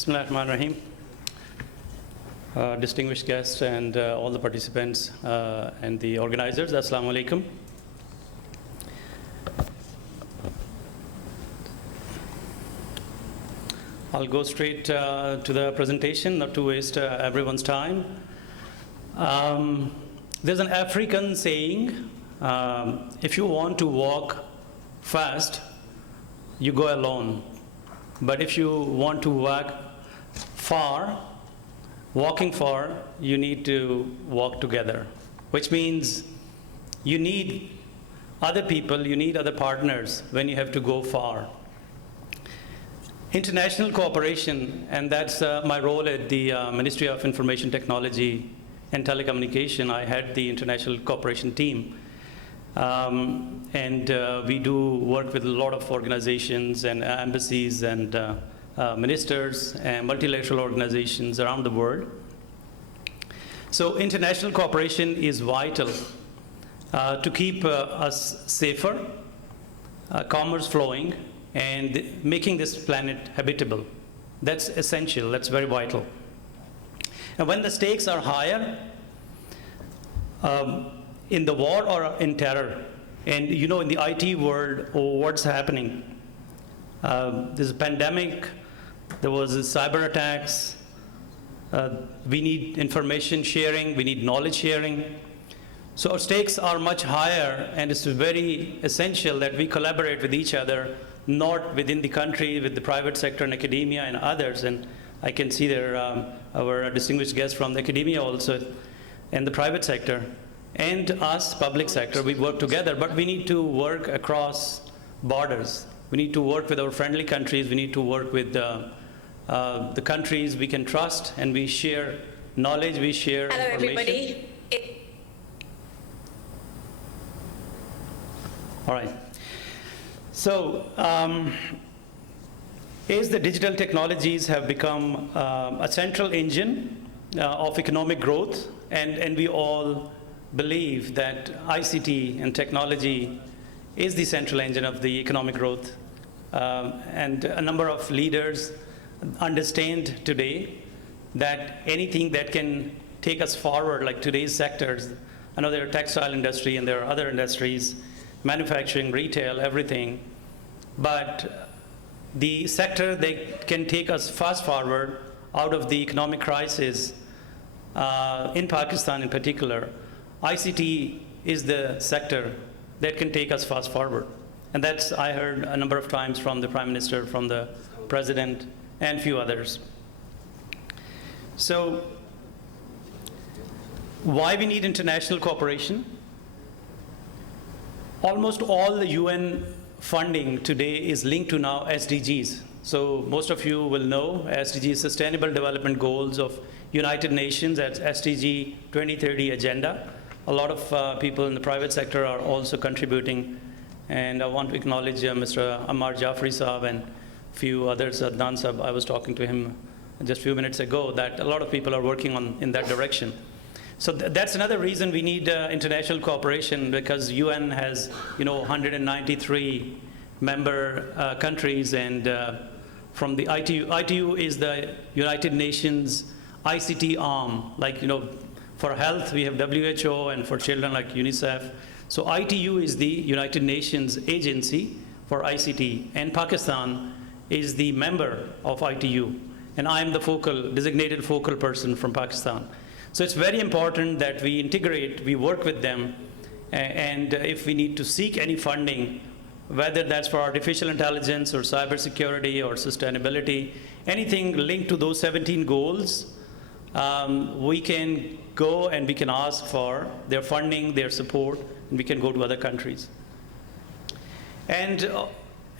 Bismillahirrahmanirrahim. Distinguished guests and all the participants and the organizers, Assalamu alaikum. I'll go straight to the presentation, not to waste everyone's time. There's an African saying, if you want to walk fast, you go alone. But if you want to walking far, you need to walk together, which means you need other people, you need other partners when you have to go far. International cooperation, and that's my role at the Ministry of Information Technology and Telecommunication. I head the international cooperation team. We do work with a lot of organizations and embassies and ministers and multilateral organizations around the world. So international cooperation is vital to keep us safer, commerce flowing, and making this planet habitable. That's essential, that's very vital. And when the stakes are higher, in the war or in terror, and you know in the IT world, what's happening? There's a pandemic, there was cyber attacks, we need information sharing, we need knowledge sharing. So our stakes are much higher, and it's very essential that we collaborate with each other, not within the country, with the private sector and academia and others. And I can see there our distinguished guests from the academia also, and the private sector. And us, public sector, we work together, but we need to work across borders. We need to work with our friendly countries, we need to work with the countries we can trust, and we share knowledge, we share information. Everybody. All right. So, as the digital technologies have become a central engine of economic growth, and we all believe that ICT and technology is the central engine of the economic growth. And a number of leaders understand today that anything that can take us forward, like today's sectors, I know there are textile industry and there are other industries, manufacturing, retail, everything, but the sector that can take us fast forward out of the economic crisis in Pakistan in particular, ICT is the sector that can take us fast forward. And that's, I heard a number of times from the Prime Minister, from the President, and a few others. So, why we need international cooperation? Almost all the UN funding today is linked to now SDGs. So most of you will know SDGs, Sustainable Development Goals of United Nations, that's SDG 2030 agenda. A lot of people in the private sector are also contributing, and I want to acknowledge Mr. Ammar Jafri Saab and a few others, Adnan Saab. I was talking to him just a few minutes ago that a lot of people are working in that direction. So that's another reason we need international cooperation, because UN has 193 member countries, and from the ITU is the United Nations ICT arm, like for health, we have WHO, and for children, like UNICEF. So ITU is the United Nations agency for ICT, and Pakistan is the member of ITU. And I am the designated focal person from Pakistan. So it's very important that we integrate, we work with them, and if we need to seek any funding, whether that's for artificial intelligence or cybersecurity or sustainability, anything linked to those 17 goals, we can go and we can ask for their funding, their support, and we can go to other countries. And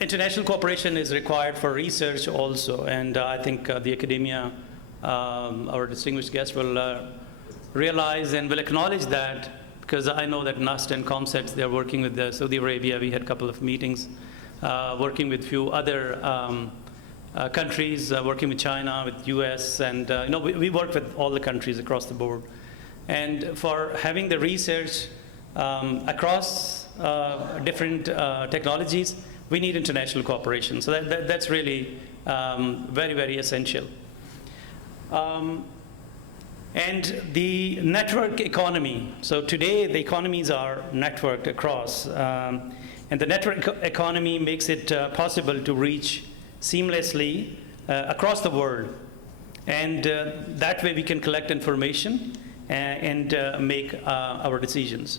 international cooperation is required for research also, and I think the academia, our distinguished guests will realize and will acknowledge that, because I know that NUST and ComSets, they're working with Saudi Arabia. We had a couple of meetings, working with few other countries, working with China, with US, and we work with all the countries across the board. And for having the research across different technologies, we need international cooperation. So that's really very, very essential. And the network economy. So today, the economies are networked across. And the network economy makes it possible to reach seamlessly across the world. And that way we can collect information and make our decisions.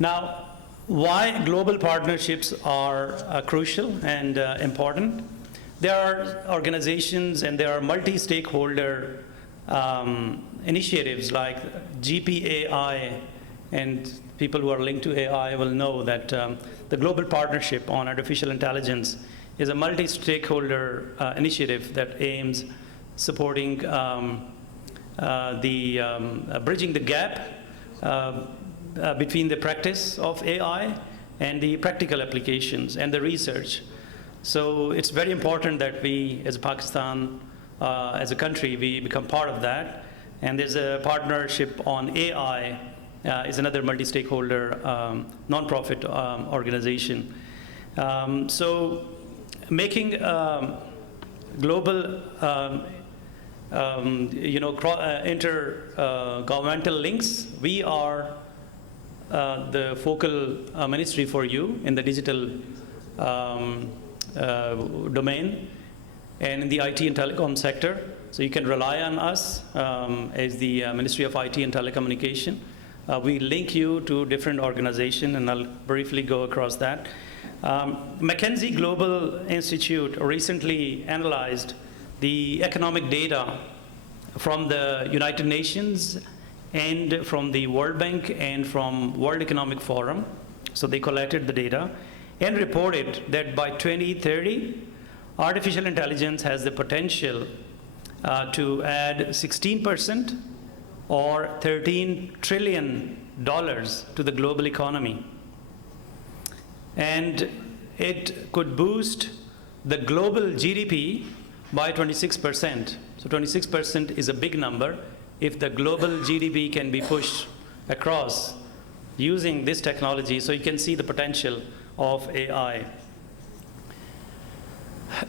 Now, why global partnerships are crucial and important? There are organizations and there are multi-stakeholder initiatives like GPAI, and people who are linked to AI will know that the Global Partnership on Artificial Intelligence is a multi-stakeholder initiative that aims supporting bridging the gap between the practice of AI and the practical applications and the research. So it's very important that we, as Pakistan, as a country, we become part of that. And there's a partnership on AI, is another multi-stakeholder nonprofit organization. So making global, intergovernmental links, we are the focal ministry for you in the digital domain and in the IT and telecom sector. So you can rely on us as the Ministry of IT and Telecommunication. We link you to different organizations, and I'll briefly go across that. McKinsey Global Institute recently analyzed the economic data from the United Nations and from the World Bank and from World Economic Forum. So they collected the data and reported that by 2030, artificial intelligence has the potential to add 16% or $13 trillion to the global economy. And it could boost the global GDP by 26%. So 26% is a big number. If the global GDP can be pushed across using this technology, so you can see the potential of AI.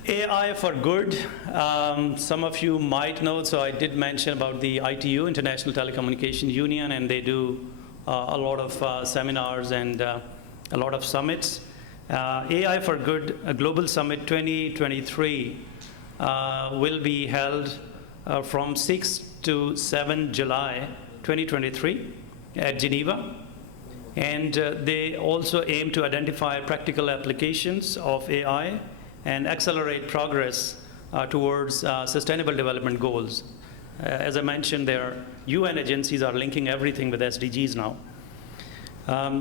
AI for good, some of you might know, so I did mention about the ITU, International Telecommunication Union, and they do a lot of seminars and a lot of summits. AI for Good Global Summit 2023 will be held from 6 to 7 July 2023 at Geneva. And they also aim to identify practical applications of AI and accelerate progress towards sustainable development goals. As I mentioned, their UN agencies are linking everything with SDGs now.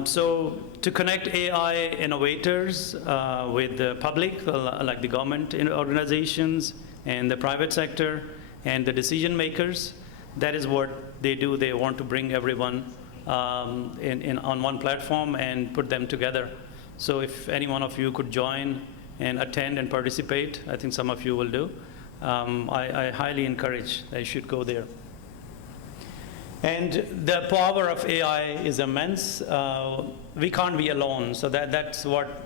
So to connect AI innovators with the public, like the government organizations and the private sector and the decision makers, that is what they do. They want to bring everyone on one platform and put them together. So if any one of you could join and attend and participate, I think some of you will do. I highly encourage that you should go there. And the power of AI is immense. We can't be alone, so that's what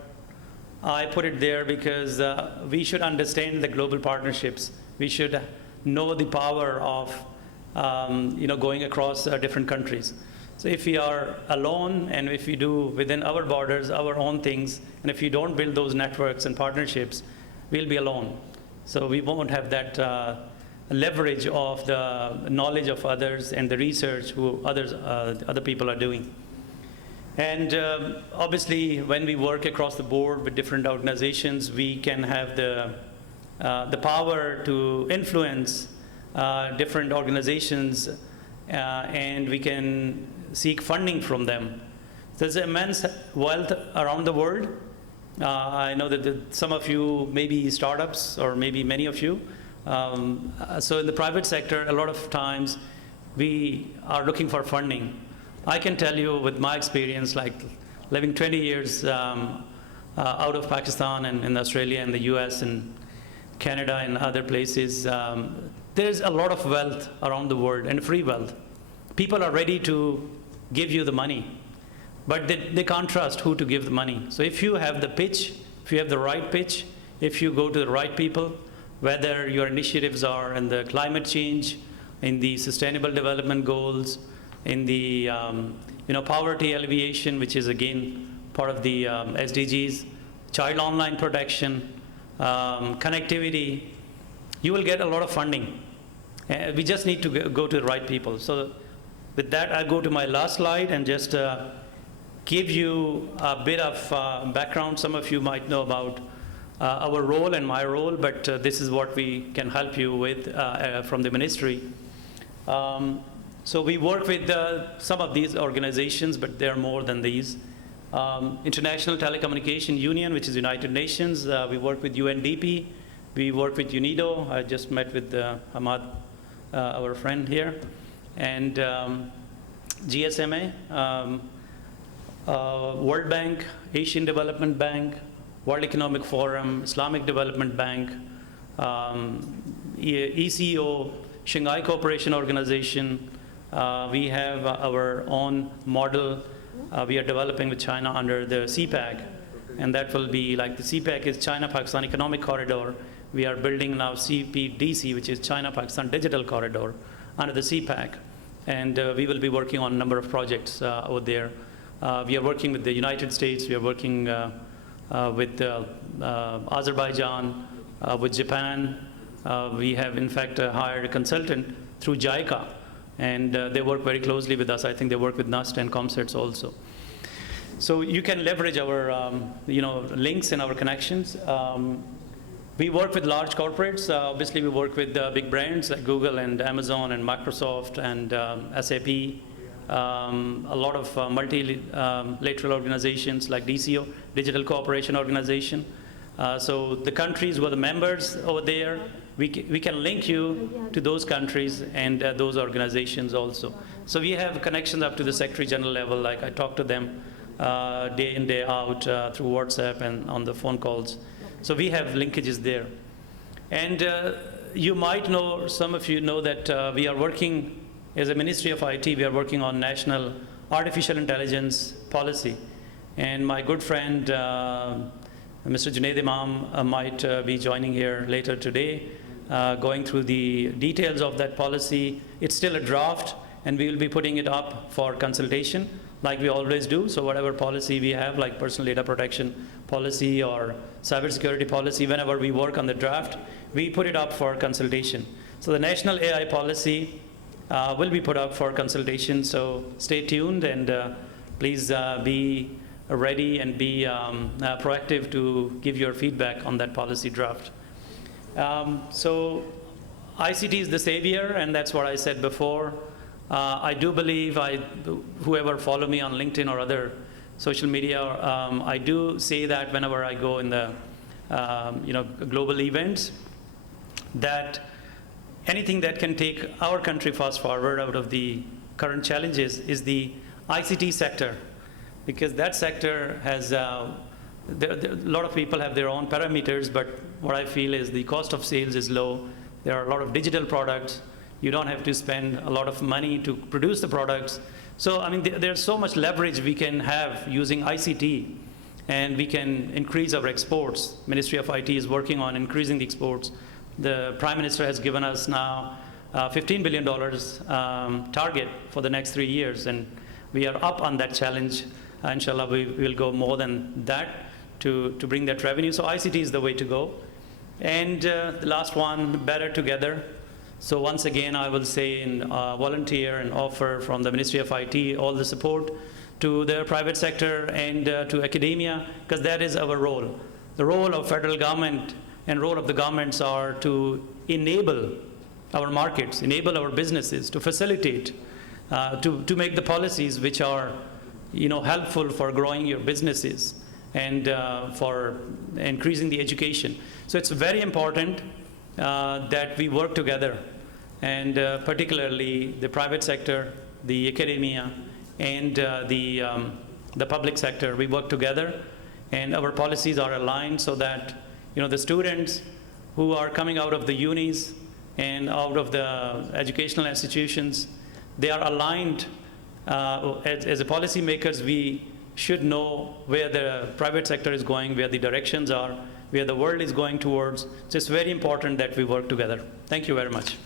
I put it there, because we should understand the global partnerships. We should know the power of going across different countries. So if we are alone and if we do within our borders our own things, and if we don't build those networks and partnerships, we'll be alone. So we won't have that leverage of the knowledge of others and the research who other people are doing. And obviously, when we work across the board with different organizations, we can have the power to influence different organizations, and we can seek funding from them. There's immense wealth around the world. I know that some of you may be startups, or maybe many of you. So in the private sector, a lot of times we are looking for funding. I can tell you with my experience, like living 20 years out of Pakistan and in Australia and the US and Canada and other places, there's a lot of wealth around the world, and free wealth. People are ready to give you the money, but they can't trust who to give the money. So if you have the pitch, if you have the right pitch, if you go to the right people, whether your initiatives are in the climate change, in the sustainable development goals, in the poverty alleviation, which is again part of the SDGs, child online protection, connectivity, you will get a lot of funding. We just need to go to the right people. So with that, I'll go to my last slide and just give you a bit of background. Some of you might know about our role and my role, but this is what we can help you with from the ministry. So we work with some of these organizations, but there are more than these. International Telecommunication Union, which is United Nations. We work with UNDP. We work with UNIDO. I just met with Ahmad, our friend here. And GSMA, World Bank, Asian Development Bank, World Economic Forum, Islamic Development Bank, ECO, Shanghai Cooperation Organization. We have our own model we are developing with China under the CPAC, and that will be like the CPAC is China-Pakistan Economic Corridor. We are building now CPDC, which is China-Pakistan Digital Corridor, under the CPAC, and we will be working on a number of projects over there. We are working with the United States. We are working with Azerbaijan, with Japan. We have, in fact, hired a consultant through JICA, and they work very closely with us. I think they work with NUST and ComCerts also. So you can leverage our links and our connections. We work with large corporates. Obviously, we work with big brands like Google and Amazon and Microsoft and SAP. A lot of multilateral organizations like DCO, Digital Cooperation Organization. So the countries who are the members over there, we can link you to those countries and those organizations also. So we have connections up to the Secretary General level, like I talk to them day in, day out through WhatsApp and on the phone calls. So we have linkages there. And you might know, some of you know that we are working, as a Ministry of IT, we are working on National Artificial Intelligence Policy. And my good friend, Mr. Junaid Imam might be joining here later today, going through the details of that policy. It's still a draft, and we will be putting it up for consultation, like we always do. So whatever policy we have, like personal data protection policy or cybersecurity policy, whenever we work on the draft, we put it up for consultation. So the National AI Policy will be put up for consultation, so stay tuned, and please be ready and be proactive to give your feedback on that policy draft. So ICT is the savior, and that's what I said before. I do believe, whoever follow me on LinkedIn or other social media, I do say that whenever I go in the global events, that anything that can take our country fast forward out of the current challenges is the ICT sector, because that sector has, a lot of people have their own parameters, but what I feel is the cost of sales is low. There are a lot of digital products. You don't have to spend a lot of money to produce the products. So, I mean, there's so much leverage we can have using ICT, and we can increase our exports. Ministry of IT is working on increasing the exports. The Prime Minister has given us now $15 billion target for the next 3 years, and we are up on that challenge. Inshallah, we will go more than that to bring that revenue. So ICT is the way to go. And the last one, better together. So once again, I will say and volunteer and offer from the Ministry of IT all the support to the private sector and to academia, because that is our role. The role of federal government and role of the governments are to enable our markets, enable our businesses, to facilitate, to make the policies which are helpful for growing your businesses and for increasing the education. So it's very important that we work together, and particularly the private sector, the academia, and the public sector. We work together, and our policies are aligned so that the students who are coming out of the unis and out of the educational institutions, they are aligned. As a policymakers, we should know where the private sector is going, where the directions are, where the world is going towards. So it's very important that we work together. Thank you very much.